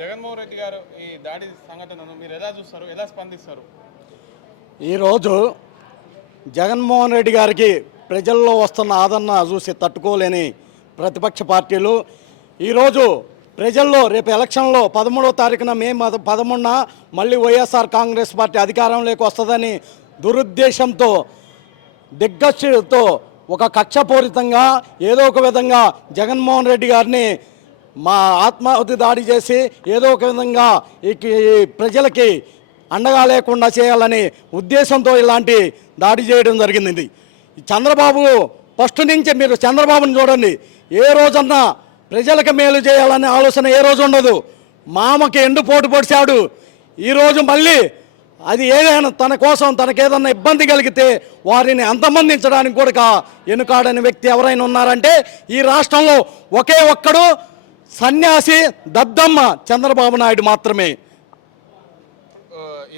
జగన్మోహన్ రెడ్డి గారు ఈ దాడి సంఘటనను మీరు ఎలా చూస్తారు, ఎలా స్పందిస్తారు? ఈరోజు జగన్మోహన్ రెడ్డి గారికి ప్రజల్లో వస్తున్న ఆదరణ చూసి తట్టుకోలేని ప్రతిపక్ష పార్టీలు ఈరోజు ప్రజల్లో రేపు ఎలక్షన్లో 13వ తారీఖున మే 11న మళ్ళీ వైఎస్ఆర్ కాంగ్రెస్ పార్టీ అధికారంలోకి వస్తుందని దురుద్దేశంతో దిగ్గజతో ఒక కక్షపూరితంగా ఏదో ఒక విధంగా జగన్మోహన్ రెడ్డి గారిని మా ఆత్మాహుతి దాడి చేసి ఏదో ఒక విధంగా ఈ ప్రజలకి అండగా లేకుండా చేయాలని ఉద్దేశంతో ఇలాంటి దాడి చేయడం జరిగింది. చంద్రబాబు ఫస్ట్ నుంచి మీరు చంద్రబాబుని చూడండి, ఏ రోజన్నా ప్రజలకు మేలు చేయాలనే ఆలోచన ఏ రోజు ఉండదు. మామకి ఎండుపోటు పొడిచాడు. ఈరోజు మళ్ళీ అది ఏదైనా తన కోసం తనకేదన్నా ఇబ్బంది కలిగితే వారిని అంతమందించడానికి కూడా వెనుకాడని వ్యక్తి ఎవరైనా ఉన్నారంటే ఈ రాష్ట్రంలో ఒకే ఒక్కడు సన్యాసి దద్దమ్మ చంద్రబాబు నాయుడు మాత్రమే.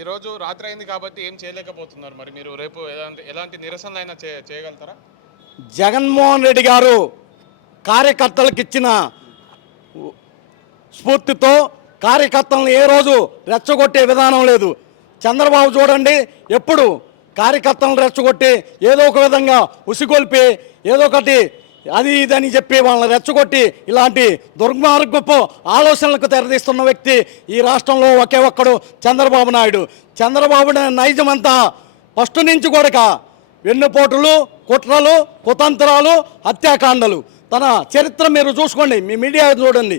ఈరోజు రాత్రి అయింది కాబట్టి ఏం చేయలేకపోతున్నారు, మరి మీరు రేపు ఎలాంటి నిరసనలు అయినా చేయగలుగుతారా? జగన్మోహన్ రెడ్డి గారు కార్యకర్తలకు ఇచ్చిన స్ఫూర్తితో కార్యకర్తలను ఏ రోజు రెచ్చగొట్టే విధానం లేదు. చంద్రబాబు చూడండి, ఎప్పుడు కార్యకర్తలను రెచ్చగొట్టి ఏదో ఒక విధంగా ఉసిగొల్పి ఏదో ఒకటి అది ఇదని చెప్పి వాళ్ళని రెచ్చగొట్టి ఇలాంటి దుర్మార్గపు ఆలోచనలకు తెరదీస్తున్న వ్యక్తి ఈ రాష్ట్రంలో ఒకే ఒక్కడు చంద్రబాబు నాయుడు. చంద్రబాబు నైజం అంతా ఫస్ట్ నుంచి కూడా వెన్నుపోటులు, కుట్రలు, కుతంత్రాలు, హత్యాకాండలు. తన చరిత్ర మీరు చూసుకోండి, మీ మీడియా చూడండి.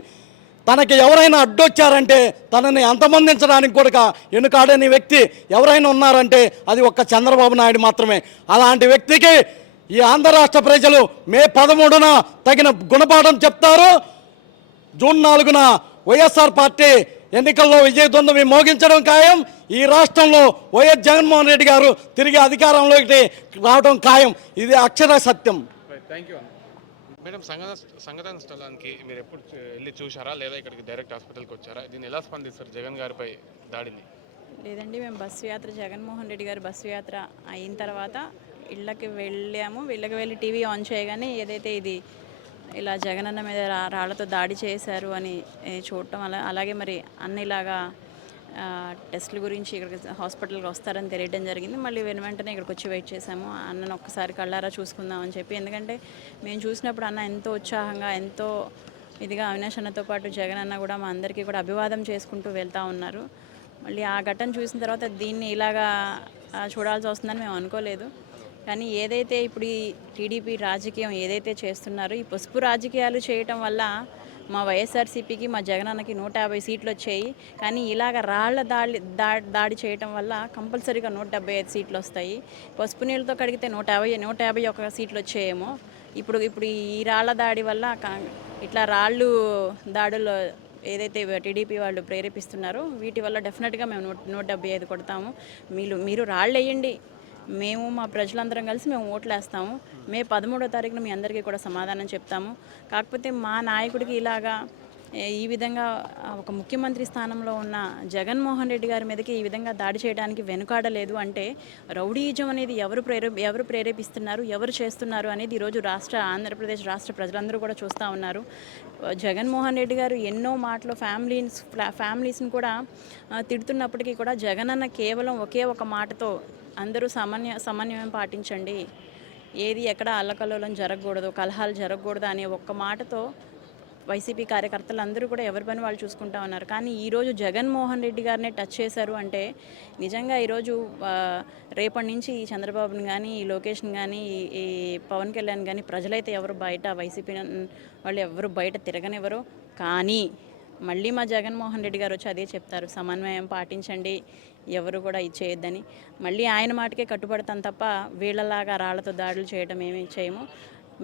తనకి ఎవరైనా అడ్డొచ్చారంటే తనని అంతమందించడానికి కూడా వెనుకాడని వ్యక్తి ఎవరైనా ఉన్నారంటే అది ఒక్క చంద్రబాబు నాయుడు మాత్రమే. అలాంటి వ్యక్తికి ఈ ఆంధ్ర రాష్ట్ర ప్రజలు మే 13న తగిన గుణపాఠం చెప్తారు. జూన్ 4న వైఎస్ఆర్ పార్టీ ఎన్నికల్లో విజయదుందుభి మోగించడం ఖాయం. ఈ రాష్ట్రంలో వైఎస్ జగన్మోహన్ రెడ్డి గారు తిరిగి అధికారంలోకి రావడం ఖాయం. ఇది అక్షర సత్యం. Thank you madam. సంఘటన స్థలానికి మీరు ఎప్పుడు వెళ్ళి చూసారా, లేదా ఇక్కడికి డైరెక్ట్ హాస్పిటల్కి వచ్చారా? దీన్ని ఎలా స్పందిస్తారు జగన్ గారిపై దాడిని? లేదండి, మేము బస్సు యాత్ర జగన్మోహన్ రెడ్డి గారు బస్సు యాత్ర అయిన తర్వాత ఇళ్ళకి వెళ్ళాము. ఇళ్ళకి వెళ్ళి టీవీ ఆన్ చేయగానే ఏదైతే ఇది ఇలా జగనన్న మీద రాళ్లతో దాడి చేశారు అని చూడటం, అలాగే మరి అన్నిలాగా టెస్టుల గురించి ఇక్కడికి హాస్పిటల్కి వస్తారని తెలియడం జరిగింది. మళ్ళీ వెంటనే ఇక్కడికి వచ్చి వెయిట్ చేసాము, అన్నను ఒక్కసారి కళ్ళారా చూసుకుందామని చెప్పి. ఎందుకంటే మేము చూసినప్పుడు అన్న ఎంతో ఉత్సాహంగా ఎంతో ఇదిగా అవినాష్ అన్నతో పాటు జగన్ అన్న కూడా మా అందరికీ కూడా అభివాదం చేసుకుంటూ వెళ్తూ ఉన్నారు. మళ్ళీ ఆ ఘటన చూసిన తర్వాత దీన్ని ఇలాగా చూడాల్సి వస్తుందని మేము అనుకోలేదు. కానీ ఏదైతే ఇప్పుడు ఈ టీడీపీ రాజకీయం ఏదైతే చేస్తున్నారో ఈ పసుపు రాజకీయాలు చేయటం వల్ల మా వైఎస్ఆర్సీపీకి మా జగనన్నకి 150 సీట్లు వచ్చాయి. కానీ ఇలాగ రాళ్ల దాడి చేయటం వల్ల కంపల్సరీగా 175 సీట్లు వస్తాయి. పసుపు నీళ్ళతో కడిగితే 151 సీట్లు వచ్చాయేమో. ఇప్పుడు ఈ రాళ్ల దాడి వల్ల ఇట్లా రాళ్ళు దాడులు ఏదైతే టీడీపీ వాళ్ళు ప్రేరేపిస్తున్నారో వీటి వల్ల డెఫినెట్గా మేము 175 కొడతాము. మీరు రాళ్ళు వేయండి, మేము మా ప్రజలందరం కలిసి మేము ఓట్లు వేస్తాము. మే 13వ తారీఖున మీ అందరికీ కూడా సమాధానం చెప్తాము. కాకపోతే మా నాయకుడికి ఇలాగా ఈ విధంగా ఒక ముఖ్యమంత్రి స్థానంలో ఉన్న జగన్మోహన్ రెడ్డి గారి మీదకి ఈ విధంగా దాడి చేయడానికి వెనుకాడలేదు అంటే రౌడీయిజం అనేది ఎవరు ప్రేరేపిస్తున్నారు, ఎవరు చేస్తున్నారు అనేది ఈరోజు ఆంధ్రప్రదేశ్ రాష్ట్ర ప్రజలందరూ కూడా చూస్తూ ఉన్నారు. జగన్మోహన్ రెడ్డి గారు ఎన్నో మాటలు ఫ్యామిలీస్ని కూడా తిడుతున్నప్పటికీ కూడా జగనన్న కేవలం ఒకే ఒక మాటతో అందరూ సమన్వయం పాటించండి, ఏది ఎక్కడ అల్లకల్లోలం జరగకూడదు, కలహాలు జరగకూడదు అనే ఒక్క మాటతో వైసీపీ కార్యకర్తలు అందరూ కూడా ఎవరి పని వాళ్ళు చూసుకుంటా ఉన్నారు. కానీ ఈరోజు జగన్మోహన్ రెడ్డి గారినే టచ్ చేశారు అంటే నిజంగా ఈరోజు రేపటి నుంచి ఈ చంద్రబాబుని కానీ ఈ లోకేష్ని కానీ ఈ పవన్ కళ్యాణ్ కానీ ప్రజలైతే ఎవరు బయట వైసీపీ వాళ్ళు ఎవరు బయట తిరగనివ్వరు. కానీ మళ్ళీ మా జగన్మోహన్ రెడ్డి గారు వచ్చి అదే చెప్తారు, సమన్వయం పాటించండి, ఎవరు కూడా ఇది చేయొద్దని. మళ్ళీ ఆయన మాటకే కట్టుబడతాం తప్ప వీళ్ళలాగా రాళ్లతో దాడులు చేయడం ఏమీ చేయము.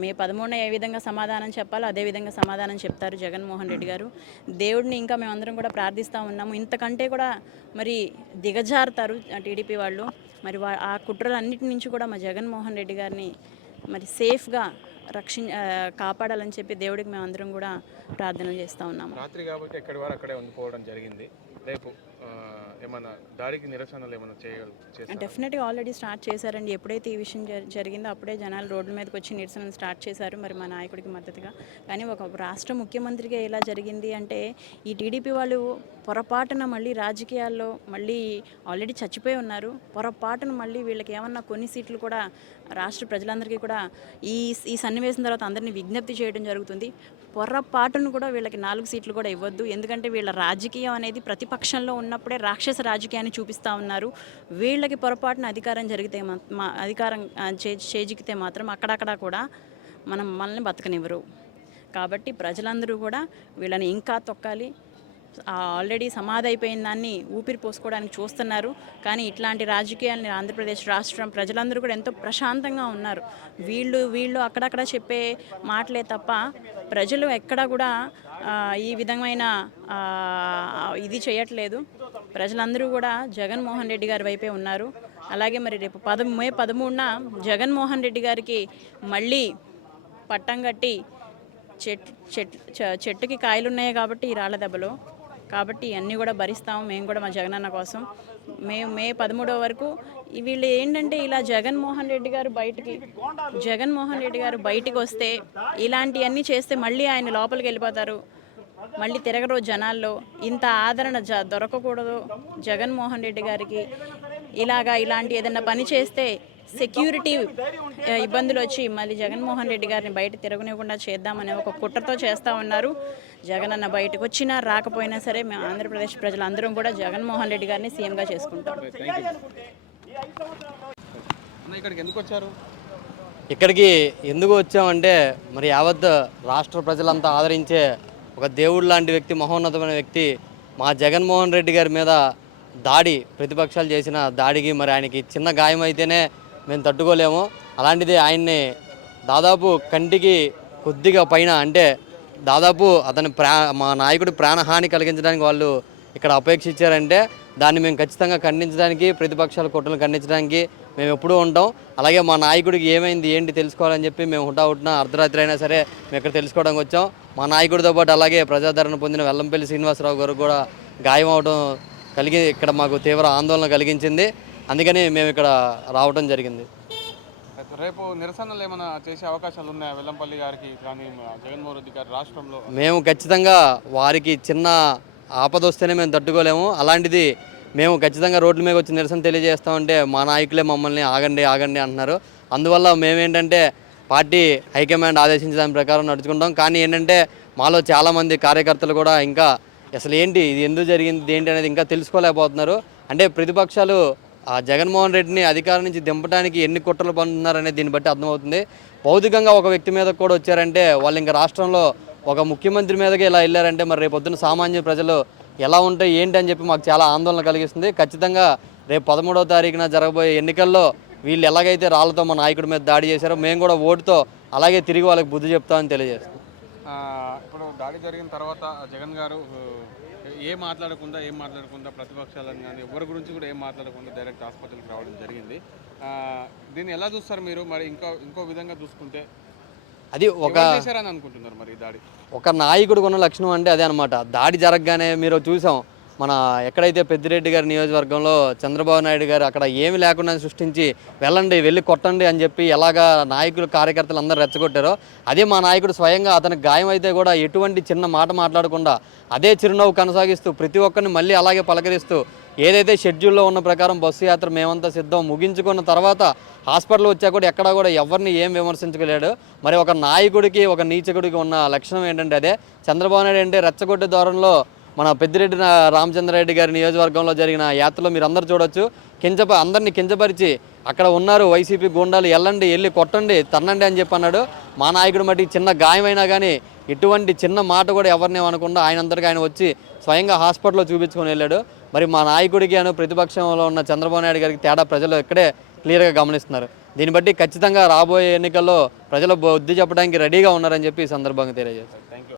మే 13న ఏ విధంగా సమాధానం చెప్పాలో అదేవిధంగా సమాధానం చెప్తారు జగన్మోహన్ రెడ్డి గారు. దేవుడిని ఇంకా మేమందరం కూడా ప్రార్థిస్తూ ఉన్నాము. ఇంతకంటే కూడా మరి దిగజారుతారు టీడీపీ వాళ్ళు. మరి ఆ కుట్రలన్నిటి నుంచి కూడా మా జగన్మోహన్ రెడ్డి గారిని మరి సేఫ్గా కాపాడాలని చెప్పి దేవుడికి మేము అందరం కూడా ప్రార్థనలు చేస్తూ ఉన్నాము. రాత్రి కాబట్టి ఎక్కడి వారు అక్కడే ఉండిపోవడం జరిగింది. రేపు ఏమైనా దాడికి నిరసనలు ఏమైనా చేయాలి? డెఫినెట్గా ఆల్రెడీ స్టార్ట్ చేశారండి. ఎప్పుడైతే ఈ విషయం జరిగిందో అప్పుడే జనాలు రోడ్ల మీదకి వచ్చి నిరసనలు స్టార్ట్ చేశారు మరి మా నాయకుడికి మద్దతుగా. కానీ ఒక రాష్ట్ర ముఖ్యమంత్రిగా ఇలా జరిగింది అంటే ఈ టీడీపీ వాళ్ళు పొరపాటున మళ్ళీ రాజకీయాల్లో మళ్ళీ ఆల్రెడీ చచ్చిపోయి ఉన్నారు. పొరపాటున మళ్ళీ వీళ్ళకి ఏమన్నా కొన్ని సీట్లు కూడా రాష్ట్ర ప్రజలందరికీ కూడా ఈ సన్నివేశం తర్వాత అందరినీ విజ్ఞప్తి చేయడం జరుగుతుంది. పొరపాటును కూడా వీళ్ళకి 4 సీట్లు కూడా ఇవ్వద్దు. ఎందుకంటే వీళ్ళ రాజకీయం అనేది ప్రతిపక్షంలో ఉన్నప్పుడే రాక్షస రాజకీయాన్ని చూపిస్తూ ఉన్నారు. వీళ్ళకి పొరపాటున అధికారం జరిగితే అధికారం చేజిక్కితే మాత్రం అక్కడక్కడ కూడా మనల్ని బతకనివ్వరు. కాబట్టి ప్రజలందరూ కూడా వీళ్ళని ఇంకా తొక్కాలి. ఆల్రెడీ సమాధి అయిపోయిన దాన్ని ఊపిరి పోసుకోవడానికి చూస్తున్నారు. కానీ ఇట్లాంటి రాజకీయాలని ఆంధ్రప్రదేశ్ రాష్ట్రం ప్రజలందరూ కూడా ఎంతో ప్రశాంతంగా ఉన్నారు. వీళ్ళు అక్కడక్కడ చెప్పే మాటలే తప్ప ప్రజలు ఎక్కడా కూడా ఈ విధమైన ఇది చేయట్లేదు. ప్రజలందరూ కూడా జగన్మోహన్ రెడ్డి గారి వైపే ఉన్నారు. అలాగే మరి రేపు మే 13న జగన్మోహన్ రెడ్డి గారికి మళ్ళీ పట్టం కట్టి చెట్టుకి కాయలు ఉన్నాయి కాబట్టి ఈ రాళ్ళ దెబ్బలో కాబట్టి ఇవన్నీ కూడా భరిస్తాము మేము కూడా మా జగనన్న కోసం. మే 13 వరకు వీళ్ళు ఏంటంటే ఇలా జగన్మోహన్ రెడ్డి గారు బయటికి వస్తే ఇలాంటివన్నీ చేస్తే మళ్ళీ ఆయన లోపలికి వెళ్ళిపోతారు. మళ్ళీ తిరగరు జనాల్లో. ఇంత ఆదరణ దొరకకూడదు జగన్మోహన్ రెడ్డి గారికి. ఇలాంటి ఏదైనా పని చేస్తే సెక్యూరిటీ ఇబ్బందులు వచ్చి మళ్ళీ జగన్మోహన్ రెడ్డి గారిని బయట తిరగనివ్వకుండా చేద్దామనే ఒక కుట్రతో చేస్తూ ఉన్నారు. జగనన్న బయటకు వచ్చినా రాకపోయినా సరే మేము ఆంధ్రప్రదేశ్ ప్రజలందరం కూడా జగన్మోహన్ రెడ్డి గారిని సీఎంగా చేసుకుంటాం. ఇక్కడికి ఎందుకు వచ్చామంటే మరి యావత్ రాష్ట్ర ప్రజలంతా ఆదరించే ఒక దేవుడు లాంటి వ్యక్తి, మహోన్నతమైన వ్యక్తి మా జగన్మోహన్ రెడ్డి గారి మీద ప్రతిపక్షాలు చేసిన దాడికి మరి ఆయనకి చిన్న గాయం అయితేనే మేము తట్టుకోలేము. అలాంటిది ఆయన్ని దాదాపు కంటికి కొద్దిగా పైన అంటే దాదాపు అతని మా నాయకుడి ప్రాణహాని కలిగించడానికి వాళ్ళు ఇక్కడ అపేక్షించారంటే దాన్ని మేము ఖచ్చితంగా ఖండించడానికి, ప్రతిపక్షాల కుట్రలు ఖండించడానికి మేము ఎప్పుడూ ఉంటాం. అలాగే మా నాయకుడికి ఏమైంది ఏంటి తెలుసుకోవాలని చెప్పి మేము హుటాహుటిన అర్ధరాత్రి అయినా సరే మేము ఇక్కడ తెలుసుకోవడానికి వచ్చాం. మా నాయకుడితో పాటు అలాగే ప్రజాదరణ పొందిన వెల్లంపల్లి శ్రీనివాసరావు గారు కూడా గాయం అవడం ఇక్కడ మాకు తీవ్ర ఆందోళన కలిగించింది. అందుకని మేము ఇక్కడ రావడం జరిగింది. రేపు నిరసనలు ఏమైనా చేసే అవకాశాలు ఉన్నాయా వెల్లంపల్లి గారికి కానీ జగన్మోహన్ రెడ్డి గారి రాష్ట్రంలో? మేము ఖచ్చితంగా వారికి చిన్న ఆపద వస్తేనే మేము తట్టుకోలేము. అలాంటిది మేము ఖచ్చితంగా రోడ్ల మీద వచ్చి నిరసన తెలియజేస్తామంటే మా నాయకులే మమ్మల్ని ఆగండి అంటున్నారు. అందువల్ల మేమేంటంటే పార్టీ హైకమాండ్ ఆదేశించిన దాని ప్రకారం నడుచుకుంటాం. కానీ ఏంటంటే మాలో చాలామంది కార్యకర్తలు కూడా ఇంకా అసలు ఏంటి ఇది ఎందుకు జరిగింది ఏంటి అనేది ఇంకా తెలుసుకోలేకపోతున్నారు. అంటే ప్రతిపక్షాలు జగన్మోహన్ రెడ్డిని అధికారం నుంచి దింపడానికి ఎన్ని కుట్రలు పడుతున్నారనేది దీన్ని బట్టి అర్థమవుతుంది. భౌతికంగా ఒక వ్యక్తి మీద కూడా వచ్చారంటే వాళ్ళు ఇంకా రాష్ట్రంలో ఒక ముఖ్యమంత్రి మీదకి ఇలా వెళ్ళారంటే మరి రేపు పొద్దున్న సామాన్య ప్రజలు ఎలా ఉంటాయి ఏంటి అని చెప్పి మాకు చాలా ఆందోళన కలిగిస్తుంది. ఖచ్చితంగా రేపు 13వ తారీఖున జరగబోయే ఎన్నికల్లో వీళ్ళు ఎలాగైతే రాళ్లతో మా నాయకుడి మీద దాడి చేశారో మేము కూడా ఓటుతో అలాగే తిరిగి వాళ్ళకి బుద్ధి చెప్తామని తెలియజేస్తాం. ఇప్పుడు దాడి జరిగిన తర్వాత జగన్ గారు ఏం మాట్లాడకుండా ప్రతిపక్షాలను కానీ ఎవరి గురించి కూడా ఏం మాట్లాడకుండా డైరెక్ట్ హాస్పిటల్కి రావడం జరిగింది. దీన్ని ఎలా చూస్తారు మీరు? మరి ఇంకో విధంగా చూసుకుంటే అది చేశారని అనుకుంటున్నారు మరి దాడి ఒక నాయకుడికి ఉన్న లక్షణం అంటే అదే అనమాట. దాడి జరగగానే మీరు చూసాం మన ఎక్కడైతే పెద్దిరెడ్డి గారి నియోజకవర్గంలో చంద్రబాబు నాయుడు గారు అక్కడ ఏమి లేకుండా సృష్టించి వెళ్ళి కొట్టండి అని చెప్పి ఎలాగా నాయకులు కార్యకర్తలు అందరూ రెచ్చగొట్టారో అదే మా నాయకుడు స్వయంగా అతనికి గాయం అయితే కూడా ఎటువంటి చిన్న మాట మాట్లాడకుండా అదే చిరునవ్వు కొనసాగిస్తూ ప్రతి ఒక్కరిని మళ్ళీ అలాగే పలకరిస్తూ ఏదైతే షెడ్యూల్లో ఉన్న ప్రకారం బస్సు యాత్ర మేమంతా సిద్ధం ముగించుకున్న తర్వాత హాస్పిటల్ వచ్చా కూడా ఎక్కడా కూడా ఎవరిని ఏం విమర్శించలేడు. మరి ఒక నాయకుడికి ఒక నీచకుడికి ఉన్న లక్షణం ఏంటంటే అదే. చంద్రబాబు నాయుడు అంటే రెచ్చగొట్టే ధోరణిలో మన పెద్దిరెడ్డి రామచంద్రారెడ్డి గారి నియోజకవర్గంలో జరిగిన యాత్రలో మీరు అందరూ చూడొచ్చు. అందరినీ కించపరిచి అక్కడ ఉన్నారు వైసీపీ గుండాలు వెళ్ళి కొట్టండి తన్నండి అని చెప్పి అన్నాడు. మా నాయకుడు మట్టి చిన్న గాయమైనా కానీ ఎటువంటి చిన్న మాట కూడా ఎవరిని అనకుండా ఆయన వచ్చి స్వయంగా హాస్పిటల్లో చూపించుకొని వెళ్ళాడు. మరి మా నాయకుడికి ప్రతిపక్షంలో ఉన్న చంద్రబాబు నాయుడు గారికి తేడా ప్రజలు ఇక్కడే క్లియర్గా గమనిస్తున్నారు. దీన్ని బట్టి ఖచ్చితంగా రాబోయే ఎన్నికల్లో ప్రజలు బుద్ధి చెప్పడానికి రెడీగా ఉన్నారని చెప్పి ఈ సందర్భంగా తెలియజేస్తారు.